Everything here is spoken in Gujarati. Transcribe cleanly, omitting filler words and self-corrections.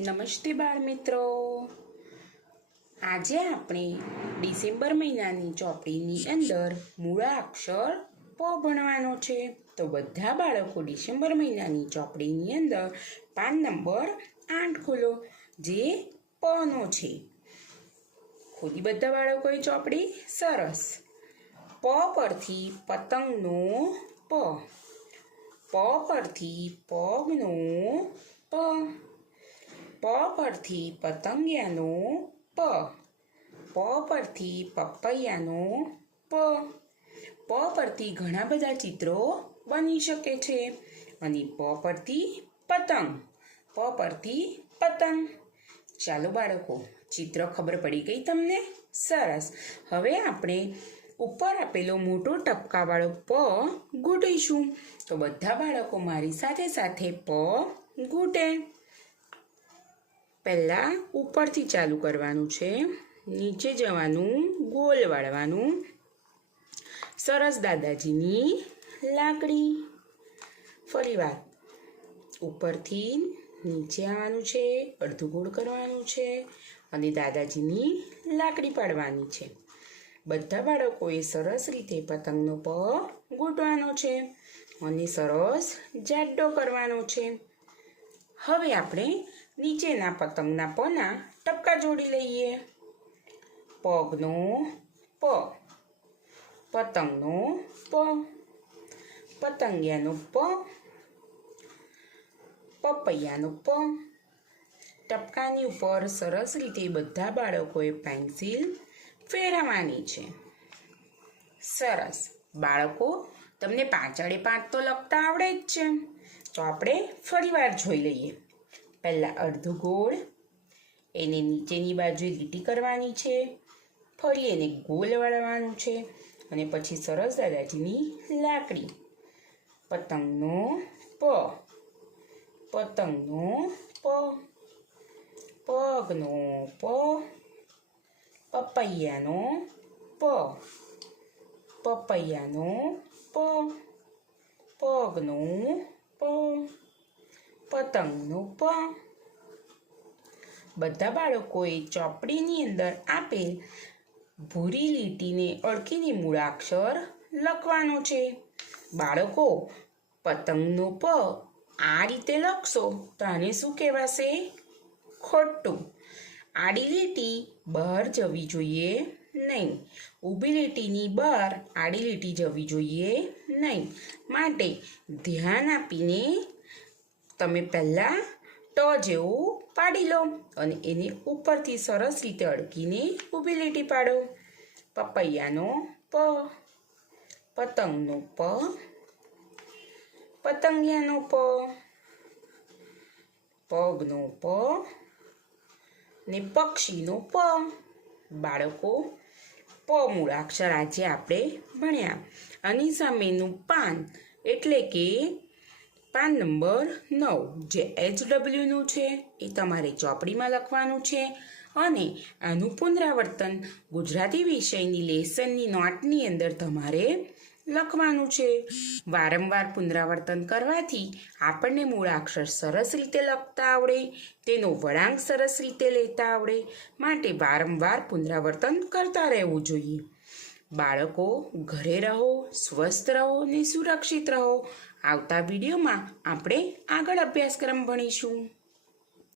નમસ્તે બાળ મિત્રો, આજે આપણે ડિસેમ્બર મહિનાની ચોપડીની અંદર મૂળાક્ષર પ ભણવાનો છે. તો બધા બાળકો ડિસેમ્બર મહિનાની ચોપડીની અંદર પાન નંબર 8 ખોલો, જે પનો છે. ખોલી બધા બાળકોએ ચોપડી. સરસ. પ પરથી પતંગનો પ, પ પરથી પગનો પ, પ પરથી પતંગિયાનો પ, પ પરથી પપૈયાનો પ. પ પરથી ઘણા બધા ચિત્રો બની શકે છે. અને પ પરથી પતંગ, પ પરથી પતંગ. ચાલો બાળકો, ચિત્ર ખબર પડી ગઈ તમને? સરસ. હવે આપણે ઉપર આપેલો મોટો ટપકાવાળો પ ઘૂંટીશું. તો બધા બાળકો મારી સાથે સાથે પ ઘૂંટે. પહેલાં ઉપરથી ચાલુ કરવાનું છે, નીચે જવાનું, ગોલ વાળવાનું. સરસ દાદાજીની લાકડી. ફરીવાર ઉપરથી નીચે આવવાનું છે, અડધું ગોળ કરવાનું છે અને દાદાજીની લાકડી પાડવાની છે. બધા બાળકોએ સરસ રીતે પતંગનો પ ઘૂંટવાનો છે અને સરસ જાડો કરવાનો છે. હવે આપણે નીચેના પતંગના પના ટપકા જોડી લઈએ. પગનો પ, પતંગનો પ, પતંગિયાનો પ, પપૈયાનો પ. ટપકાની ઉપર સરસ રીતે બધા બાળકોએ પેન્સિલ ફેરવવાની છે. સરસ. બાળકો, તમને 5 તો લખતા આવડે જ છે. તો આપણે ફરીવાર જોઈ લઈએ. પહેલાં અડધું ગોળ, એને નીચેની બાજુએ લીટી કરવાની છે. ફરી એને ગોળ વાળવાનું છે અને પછી સરસ દાદાજીની લાકડી. પતંગનો પ, પતંગનો પ, પગનો પ, પપૈયાનો પ, પપૈયાનો પ, પગનો પ, પતંગનો પ. બધા બાળકોએ ચોપડીની અંદર આપેલ ભૂરી લીટીને અડકીને મૂળાક્ષર લખવાનો છે. બાળકો, પતંગનો પ આ રીતે લખશો તો આને શું કહેવાશે? ખોટું. આડી લીટી બહાર જવી જોઈએ નહીં. ઊભી લીટીની બહાર આડી લીટી જવી જોઈએ નહીં. માટે ધ્યાન આપીને તમે પહેલાં ટ જેવું પાડી લો અને એને ઉપરથી સરસ રીતે અડકીને ઊભી લીટી પાડો. પપૈયાનો પ, પતંગનો પ, પતંગિયાનો પ, પગનો પ ને પક્ષીનો પ. બાળકો, પ મૂળાક્ષર આજે આપણે ભણ્યા. આની સામેનું પાન એટલે કે પાન નંબર 9, જે HWનું છે, એ તમારે ચોપડીમાં લખવાનું છે અને આનું પુનરાવર્તન ગુજરાતી વિષયની લેસનની નોટની અંદર તમારે લખવાનું છે. વારંવાર પુનરાવર્તન કરવાથી આપણને મૂળાક્ષર સરસ રીતે લખતા આવડે, તેનો વળાંક સરસ રીતે લેતા આવડે. માટે વારંવાર પુનરાવર્તન કરતા રહેવું જોઈએ. બાળકો, ઘરે રહો, સ્વસ્થ રહો ને સુરક્ષિત રહો. આવતા વિડીયોમાં આપણે આગળ અભ્યાસક્રમ ભણીશું.